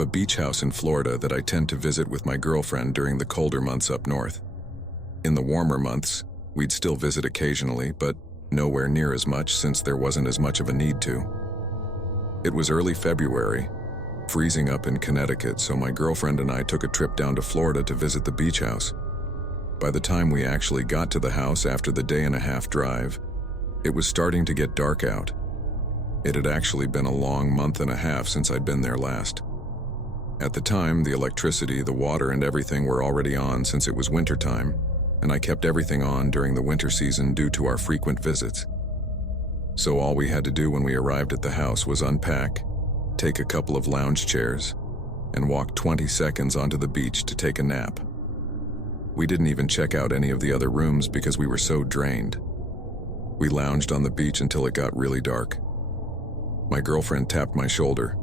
have a beach house in Florida that I tend to visit with my girlfriend during the colder months up north. In the warmer months, we'd still visit occasionally, but nowhere near as much since there wasn't as much of a need to. It was early February, freezing up in Connecticut, so my girlfriend and I took a trip down to Florida to visit the beach house. By the time we actually got to the house after the day-and-a-half drive, it was starting to get dark out. It had actually been a long month and a half since I'd been there last. At the time, the electricity, the water, and everything were already on since it was wintertime, and I kept everything on during the winter season due to our frequent visits. So all we had to do when we arrived at the house was unpack, take a couple of lounge chairs, and walk 20 seconds onto the beach to take a nap. We didn't even check out any of the other rooms because we were so drained. We lounged on the beach until it got really dark. My girlfriend tapped my shoulder.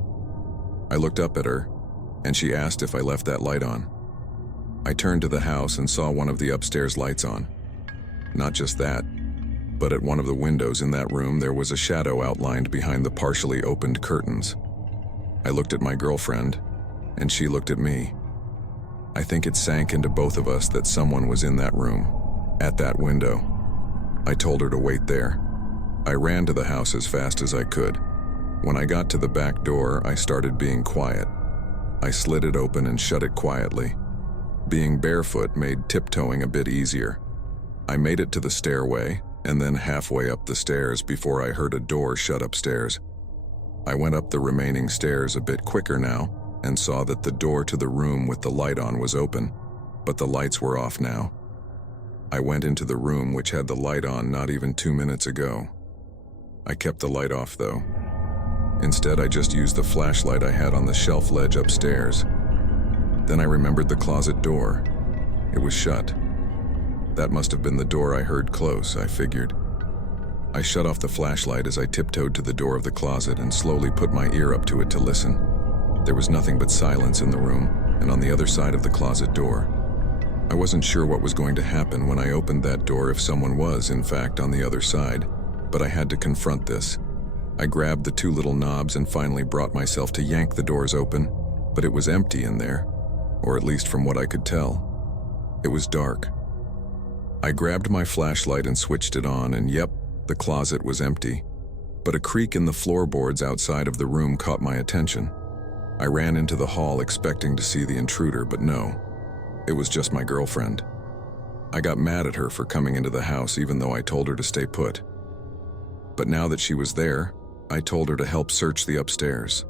I looked up at her, and she asked if I left that light on. I turned to the house and saw one of the upstairs lights on. Not just that, but at one of the windows in that room there was a shadow outlined behind the partially opened curtains. I looked at my girlfriend, and she looked at me. I think it sank into both of us that someone was in that room, at that window. I told her to wait there. I ran to the house as fast as I could. When I got to the back door, I started being quiet. I slid it open and shut it quietly. Being barefoot made tiptoeing a bit easier. I made it to the stairway, and then halfway up the stairs before I heard a door shut upstairs. I went up the remaining stairs a bit quicker now, and saw that the door to the room with the light on was open, but the lights were off now. I went into the room which had the light on not even 2 minutes ago. I kept the light off though. Instead, I just used the flashlight I had on the shelf ledge upstairs. Then I remembered the closet door. It was shut. That must have been the door I heard close, I figured. I shut off the flashlight as I tiptoed to the door of the closet and slowly put my ear up to it to listen. There was nothing but silence in the room and on the other side of the closet door. I wasn't sure what was going to happen when I opened that door if someone was, in fact, on the other side, but I had to confront this. I grabbed the 2 little knobs and finally brought myself to yank the doors open, but it was empty in there, or at least from what I could tell. It was dark. I grabbed my flashlight and switched it on, and yep, the closet was empty. But a creak in the floorboards outside of the room caught my attention. I ran into the hall expecting to see the intruder, but no. It was just my girlfriend. I got mad at her for coming into the house even though I told her to stay put. But now that she was there, I told her to help search the upstairs.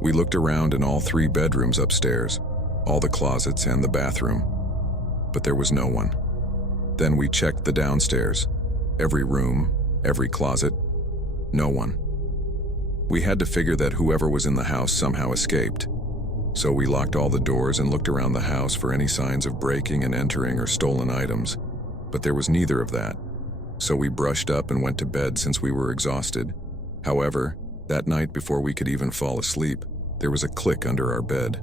We looked around in all 3 bedrooms upstairs, all the closets and the bathroom, but there was no one. Then we checked the downstairs, every room, every closet, no one. We had to figure that whoever was in the house somehow escaped. So we locked all the doors and looked around the house for any signs of breaking and entering or stolen items, but there was neither of that. So we brushed up and went to bed since we were exhausted. However, that night before we could even fall asleep, there was a click under our bed.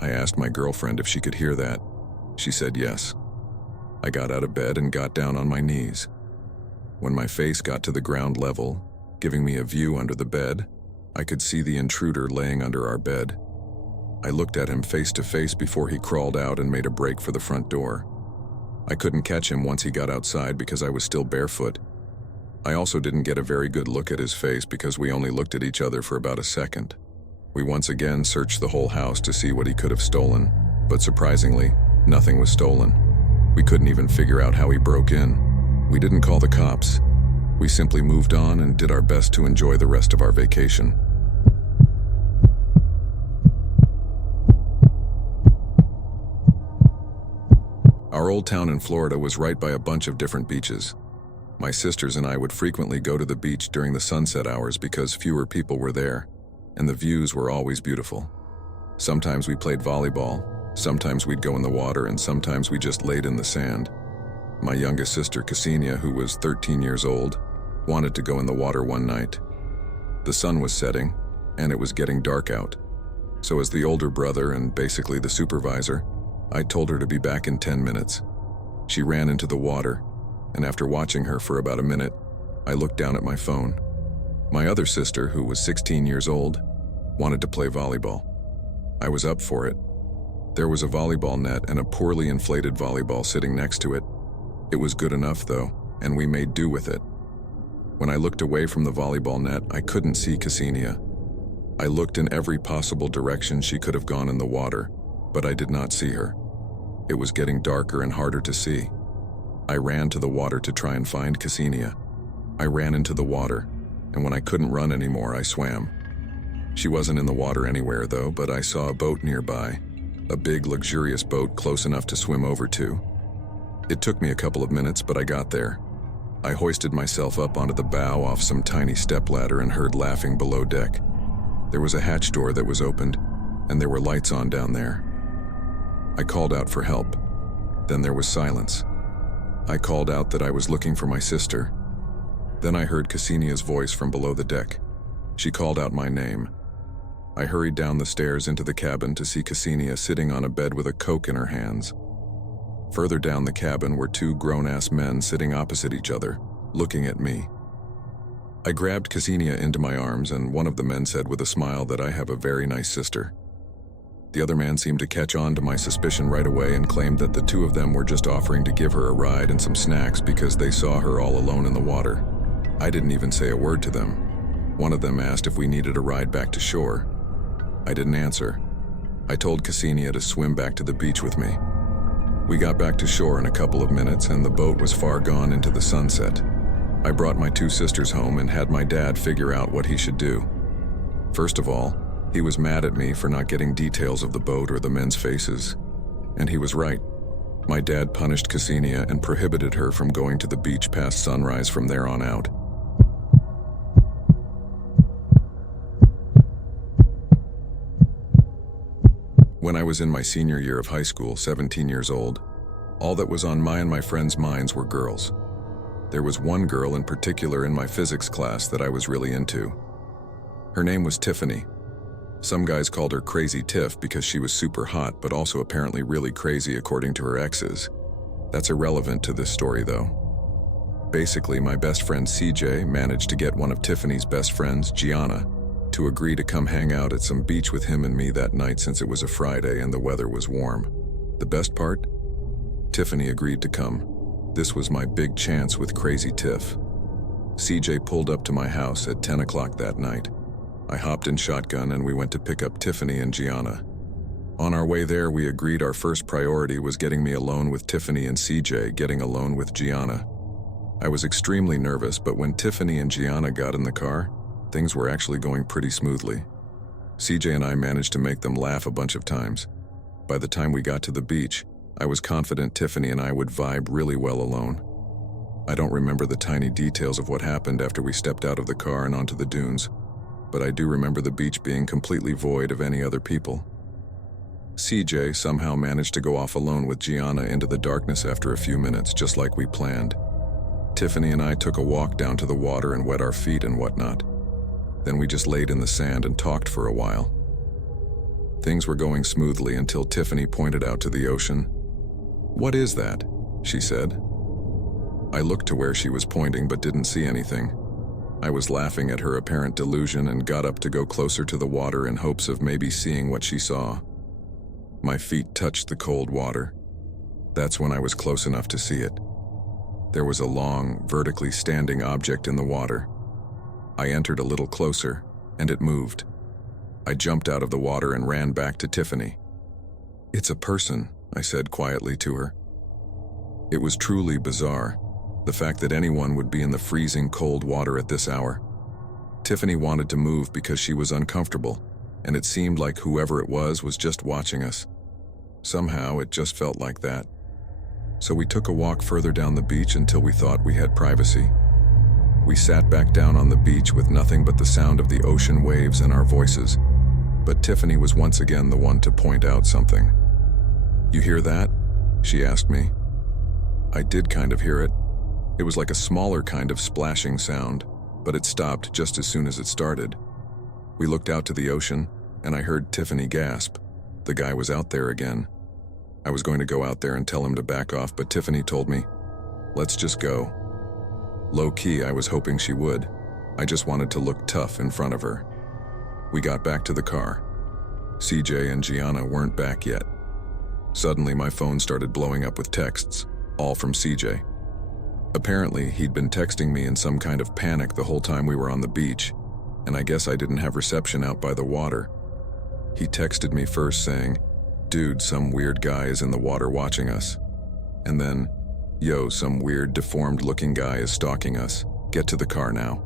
I asked my girlfriend if she could hear that. She said yes. I got out of bed and got down on my knees. When my face got to the ground level, giving me a view under the bed, I could see the intruder laying under our bed. I looked at him face to face before he crawled out and made a break for the front door. I couldn't catch him once he got outside because I was still barefoot. I also didn't get a very good look at his face because we only looked at each other for about a second. We once again searched the whole house to see what he could have stolen, but surprisingly, nothing was stolen. We couldn't even figure out how he broke in. We didn't call the cops. We simply moved on and did our best to enjoy the rest of our vacation. Our old town in Florida was right by a bunch of different beaches. My sisters and I would frequently go to the beach during the sunset hours because fewer people were there, and the views were always beautiful. Sometimes we played volleyball, sometimes we'd go in the water, and sometimes we just laid in the sand. My youngest sister, Ksenia, who was 13 years old, wanted to go in the water one night. The sun was setting, and it was getting dark out. So as the older brother and basically the supervisor, I told her to be back in 10 minutes. She ran into the water, and after watching her for about a minute, I looked down at my phone. My other sister, who was 16 years old, wanted to play volleyball. I was up for it. There was a volleyball net and a poorly inflated volleyball sitting next to it. It was good enough though, and we made do with it. When I looked away from the volleyball net, I couldn't see Ksenia. I looked in every possible direction she could have gone in the water, but I did not see her. It was getting darker and harder to see. I ran to the water to try and find Ksenia. I ran into the water, and when I couldn't run anymore, I swam. She wasn't in the water anywhere though, but I saw a boat nearby, a big luxurious boat close enough to swim over to. It took me a couple of minutes, but I got there. I hoisted myself up onto the bow off some tiny stepladder and heard laughing below deck. There was a hatch door that was opened, and there were lights on down there. I called out for help. Then there was silence. I called out that I was looking for my sister. Then I heard Ksenia's voice from below the deck. She called out my name. I hurried down the stairs into the cabin to see Ksenia sitting on a bed with a Coke in her hands. Further down the cabin were two grown-ass men sitting opposite each other, looking at me. I grabbed Ksenia into my arms, and one of the men said with a smile that I have a very nice sister. The other man seemed to catch on to my suspicion right away and claimed that the two of them were just offering to give her a ride and some snacks because they saw her all alone in the water. I didn't even say a word to them. One of them asked if we needed a ride back to shore. I didn't answer. I told Ksenia to swim back to the beach with me. We got back to shore in a couple of minutes, and the boat was far gone into the sunset. I brought my two sisters home and had my dad figure out what he should do. First of all, he was mad at me for not getting details of the boat or the men's faces. And he was right. My dad punished Ksenia and prohibited her from going to the beach past sunrise from there on out. When I was in my senior year of high school, 17 years old, all that was on my and my friends' minds were girls. There was one girl in particular in my physics class that I was really into. Her name was Tiffany. Some guys called her Crazy Tiff because she was super hot, but also apparently really crazy according to her exes. That's irrelevant to this story though. Basically, my best friend CJ managed to get one of Tiffany's best friends, Gianna, to agree to come hang out at some beach with him and me that night since it was a Friday and the weather was warm. The best part? Tiffany agreed to come. This was my big chance with Crazy Tiff. CJ pulled up to my house at 10 o'clock that night. I hopped in shotgun and we went to pick up Tiffany and Gianna. On our way there, we agreed our first priority was getting me alone with Tiffany and CJ getting alone with Gianna. I was extremely nervous, but when Tiffany and Gianna got in the car, things were actually going pretty smoothly. CJ and I managed to make them laugh a bunch of times. By the time we got to the beach, I was confident Tiffany and I would vibe really well alone. I don't remember the tiny details of what happened after we stepped out of the car and onto the dunes, but I do remember the beach being completely void of any other people. CJ somehow managed to go off alone with Gianna into the darkness after a few minutes, just like we planned. Tiffany and I took a walk down to the water and wet our feet and whatnot. Then we just laid in the sand and talked for a while. Things were going smoothly until Tiffany pointed out to the ocean. "What is that?" she said. I looked to where she was pointing but didn't see anything. I was laughing at her apparent delusion and got up to go closer to the water in hopes of maybe seeing what she saw. My feet touched the cold water. That's when I was close enough to see it. There was a long, vertically standing object in the water. I entered a little closer, and it moved. I jumped out of the water and ran back to Tiffany. "It's a person," I said quietly to her. It was truly bizarre, the fact that anyone would be in the freezing cold water at this hour. Tiffany wanted to move because she was uncomfortable, and it seemed like whoever it was just watching us. Somehow, it just felt like that. So we took a walk further down the beach until we thought we had privacy. We sat back down on the beach with nothing but the sound of the ocean waves and our voices. But Tiffany was once again the one to point out something. "You hear that?" she asked me. I did kind of hear it. It was like a smaller kind of splashing sound, but it stopped just as soon as it started. We looked out to the ocean, and I heard Tiffany gasp. The guy was out there again. I was going to go out there and tell him to back off, but Tiffany told me, "Let's just go." Low-key, I was hoping she would. I just wanted to look tough in front of her. We got back to the car. CJ and Gianna weren't back yet. Suddenly, my phone started blowing up with texts, all from CJ. Apparently, he'd been texting me in some kind of panic the whole time we were on the beach, and I guess I didn't have reception out by the water. He texted me first saying, "Dude, some weird guy is in the water watching us." And then, "Yo, some weird deformed-looking guy is stalking us. Get to the car now."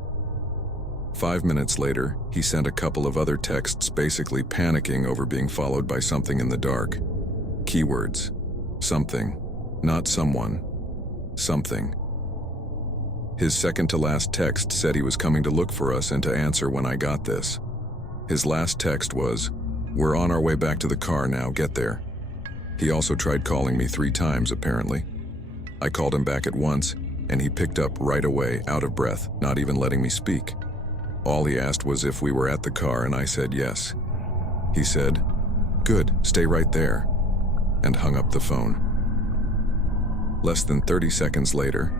5 minutes later, he sent a couple of other texts basically panicking over being followed by something in the dark. Keywords: something, not someone, something. His second-to-last text said he was coming to look for us and to answer when I got this. His last text was, "We're on our way back to the car now, get there." He also tried calling me 3 times, apparently. I called him back at once, and he picked up right away, out of breath, not even letting me speak. All he asked was if we were at the car, and I said yes. He said, "Good, stay right there," and hung up the phone. Less than 30 seconds later,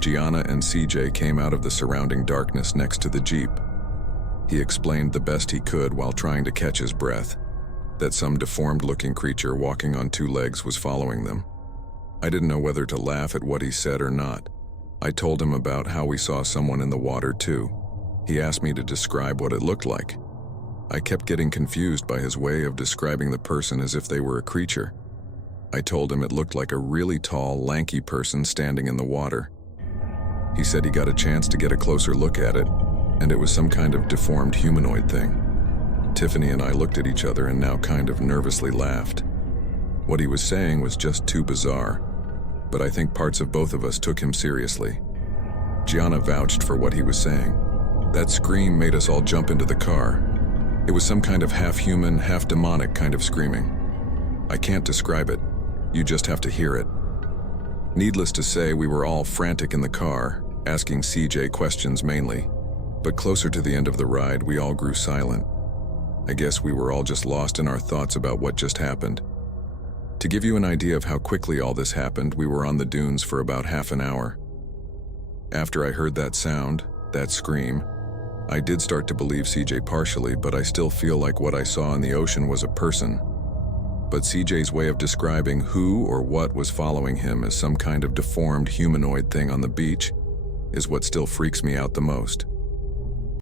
Gianna and CJ came out of the surrounding darkness next to the Jeep. He explained the best he could while trying to catch his breath, that some deformed-looking creature walking on 2 legs was following them. I didn't know whether to laugh at what he said or not. I told him about how we saw someone in the water too. He asked me to describe what it looked like. I kept getting confused by his way of describing the person as if they were a creature. I told him it looked like a really tall, lanky person standing in the water. He said he got a chance to get a closer look at it, and it was some kind of deformed humanoid thing. Tiffany and I looked at each other and now kind of nervously laughed. What he was saying was just too bizarre, but I think parts of both of us took him seriously. Gianna vouched for what he was saying. That scream made us all jump into the car. It was some kind of half-human, half-demonic kind of screaming. I can't describe it. You just have to hear it. Needless to say, we were all frantic in the car, asking CJ questions mainly. But closer to the end of the ride, we all grew silent. I guess we were all just lost in our thoughts about what just happened. To give you an idea of how quickly all this happened, we were on the dunes for about half an hour. After I heard that sound, that scream, I did start to believe CJ partially, but I still feel like what I saw in the ocean was a person. But CJ's way of describing who or what was following him as some kind of deformed humanoid thing on the beach is what still freaks me out the most.